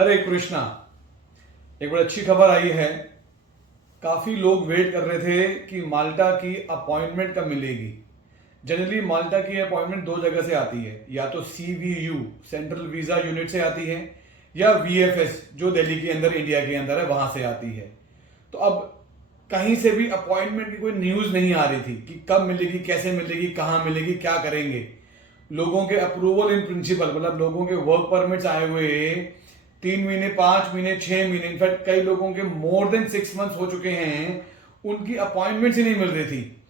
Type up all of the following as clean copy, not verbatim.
हरे कृष्णा। एक बड़ी अच्छी खबर आई है। काफी लोग वेट कर रहे थे कि माल्टा की अपॉइंटमेंट कब मिलेगी। जनरली माल्टा की अपॉइंटमेंट दो जगह से आती है, या तो CVU सेंट्रल वीजा यूनिट से आती है, या VFS जो दिल्ली के अंदर इंडिया के अंदर है वहां से आती है। तो अब कहीं से भी अपॉइंटमेंट की कोई न्यूज नहीं आ रही थी कि कब मिलेगी, कैसे मिलेगी, कहाँ मिलेगी, क्या करेंगे। लोगों के अप्रूवल इन प्रिंसिपल, मतलब लोगों के वर्क परमिट्स आए हुए 3 महीने, 5 महीने, 6 महीने, इनफैक्ट कई लोगों के मोर देन 6 मंथ्स हो चुके हैं, उनकी अपॉइंटमेंट्स ही नहीं मिल रही थी।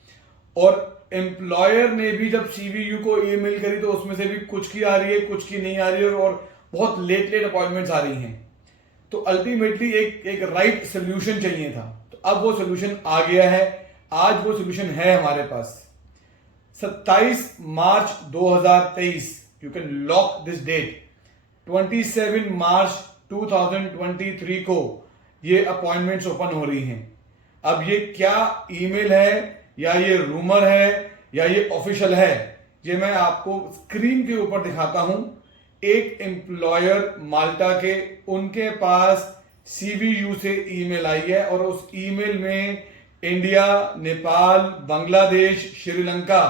और एम्प्लॉयर ने भी जब CVU को ईमेल करी तो उसमें से भी कुछ की आ रही है, कुछ की नहीं आ रही है, और बहुत लेट अपॉइंटमेंट्स आ रही हैं। तो अल्टीमेटली एक राइट सोल्यूशन चाहिए था। तो अब वो सोल्यूशन आ गया है। आज वो सोल्यूशन है हमारे पास। 27 मार्च 2023, you can lock this date. 27 मार्च 2023 को ये अपॉइंटमेंट्स ओपन हो रही हैं। अब ये क्या ईमेल है, या ये रूमर है, या ये ऑफिशियल है, ये मैं आपको स्क्रीन के ऊपर दिखाता हूं। एक एम्प्लॉयर माल्टा के, उनके पास CVU से ईमेल आई है, और उस ईमेल में इंडिया, नेपाल, बांग्लादेश, श्रीलंका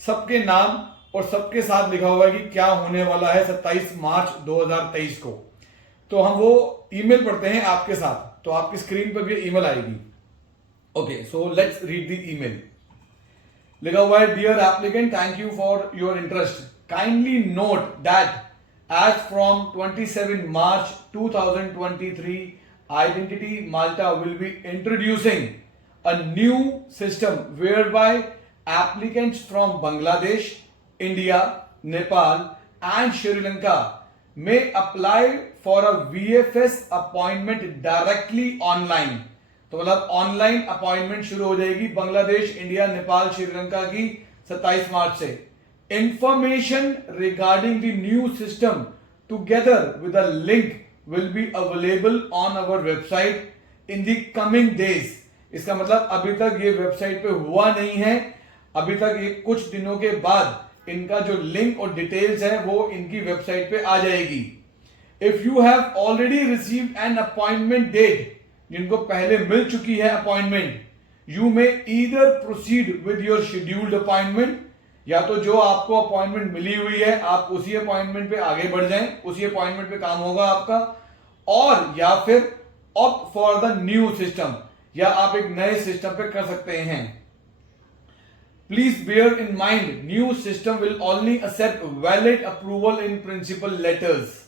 सबके नाम और सबके साथ लिखा हुआ है कि क्या होने वाला है 27 मार्च 2023 को। तो हम वो ईमेल पढ़ते हैं आपके साथ, तो आपकी स्क्रीन पर भी ईमेल आएगी। Okay, so let's read the email. लिखा हुआ है, dear applicant, thank you for your interest. Kindly note that as from 27 March 2023, Identity Malta will be introducing a new system whereby applicants from Bangladesh, India, Nepal and Sri Lanka may apply for a VFS appointment directly online। तो मतलब online appointment शुरू हो जाएगी Bangladesh, India, Nepal, Sri Lanka की 27 मार्च से। Information regarding the new system together with a link will be available on our website in the coming days। इसका मतलब अभी तक ये वेबसाइट पे हुआ नहीं है, अभी तक ये कुछ दिनों के बाद इनका जो लिंक और डिटेल्स है वो इनकी वेबसाइट पे आ जाएगी। If you have already received an appointment date, जिनको पहले मिल चुकी है appointment, you may either proceed with your scheduled appointment, या तो जो आपको अपॉइंटमेंट मिली हुई है आप उसी अपॉइंटमेंट पे आगे बढ़ जाएं, उसी अपॉइंटमेंट पे काम होगा आपका, और या फिर opt for the new system, या आप एक नए सिस्टम पे कर सकते हैं। Please bear in mind, new system will only accept valid approval in principle letters.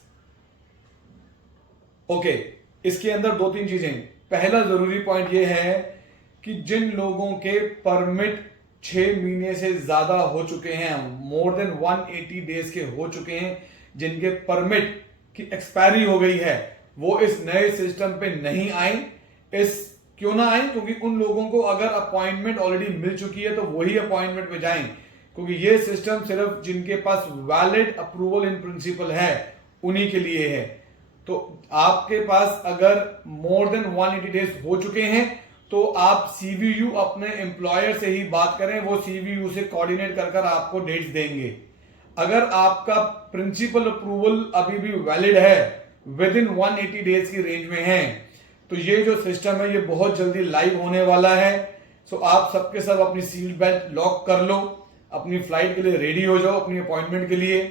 Okay, इसके अंदर 2-3 चीजें। पहला जरूरी पॉइंट यह है कि जिन लोगों के परमिट 6 महीने से ज्यादा हो चुके हैं, मोर देन 180 डेज के हो चुके हैं, जिनके परमिट की एक्सपायरी हो गई है, वो इस नए सिस्टम पे नहीं आए। क्यों ना आए? क्योंकि उन लोगों को अगर अपॉइंटमेंट ऑलरेडी मिल चुकी है तो वही अपॉइंटमेंट पे जाएं, क्योंकि ये सिस्टम सिर्फ जिनके पास वैलिड अप्रूवल इन प्रिंसिपल है उन्हीं के लिए है। तो आपके पास अगर मोर देन 180 डेज हो चुके हैं तो आप CVU अपने एम्प्लॉयर से ही बात करें, वो CVU से कोऑर्डिनेट कर आपको डेट्स देंगे। अगर आपका प्रिंसिपल अप्रूवल अभी भी वैलिड है, विद इन 180 डेज की रेंज में है, तो ये जो सिस्टम है ये बहुत जल्दी लाइव होने वाला है। सो आप सबके सब अपनी सीट बेल्ट लॉक कर लो, अपनी फ्लाइट के लिए रेडी हो जाओ, अपनी अपॉइंटमेंट के लिए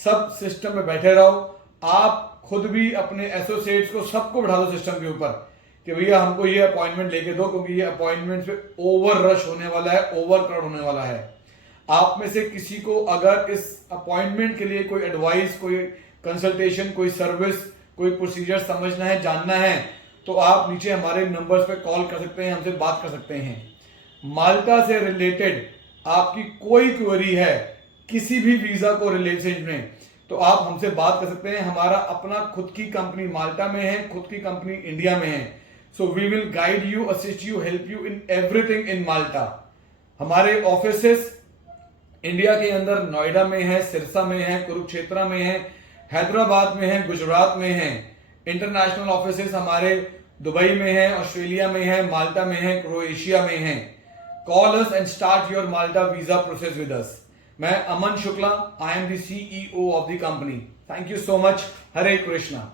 सब सिस्टम में बैठे रहो। आप खुद भी अपने एसोसिएट्स को सबको बैठा दो सिस्टम के ऊपर कि भैया हमको ये अपॉइंटमेंट लेके दो, क्योंकि ये अपॉइंटमेंट पे ओवर रश होने वाला है, ओवर क्राउड होने वाला है। आप में से किसी को अगर इस अपॉइंटमेंट के लिए कोई एडवाइस, कोई कंसल्टेशन, कोई सर्विस, कोई प्रोसीजर समझना है, जानना है, तो आप नीचे हमारे नंबर्स पे कॉल कर सकते हैं, हमसे बात कर सकते हैं। माल्टा से रिलेटेड आपकी कोई क्वेरी है किसी भी वीजा को रिलेटेड में, तो आप हमसे बात कर सकते हैं। हमारा अपना खुद की कंपनी माल्टा में है, खुद की कंपनी इंडिया में है। So we will guide you, assist you, help you in everything in Malta। हमारे ऑफिसेस इंडिया के अंदर नोएडा में है, सिरसा में है, कुरुक्षेत्र में है, हैदराबाद में है, गुजरात में है। इंटरनेशनल ऑफिसेस हमारे दुबई में है, ऑस्ट्रेलिया में है, माल्टा में है, क्रोएशिया में है। Call us and start your Malta visa process with us. मैं Aman Shukla, I am the CEO of the company. Thank you so much. Hare Krishna.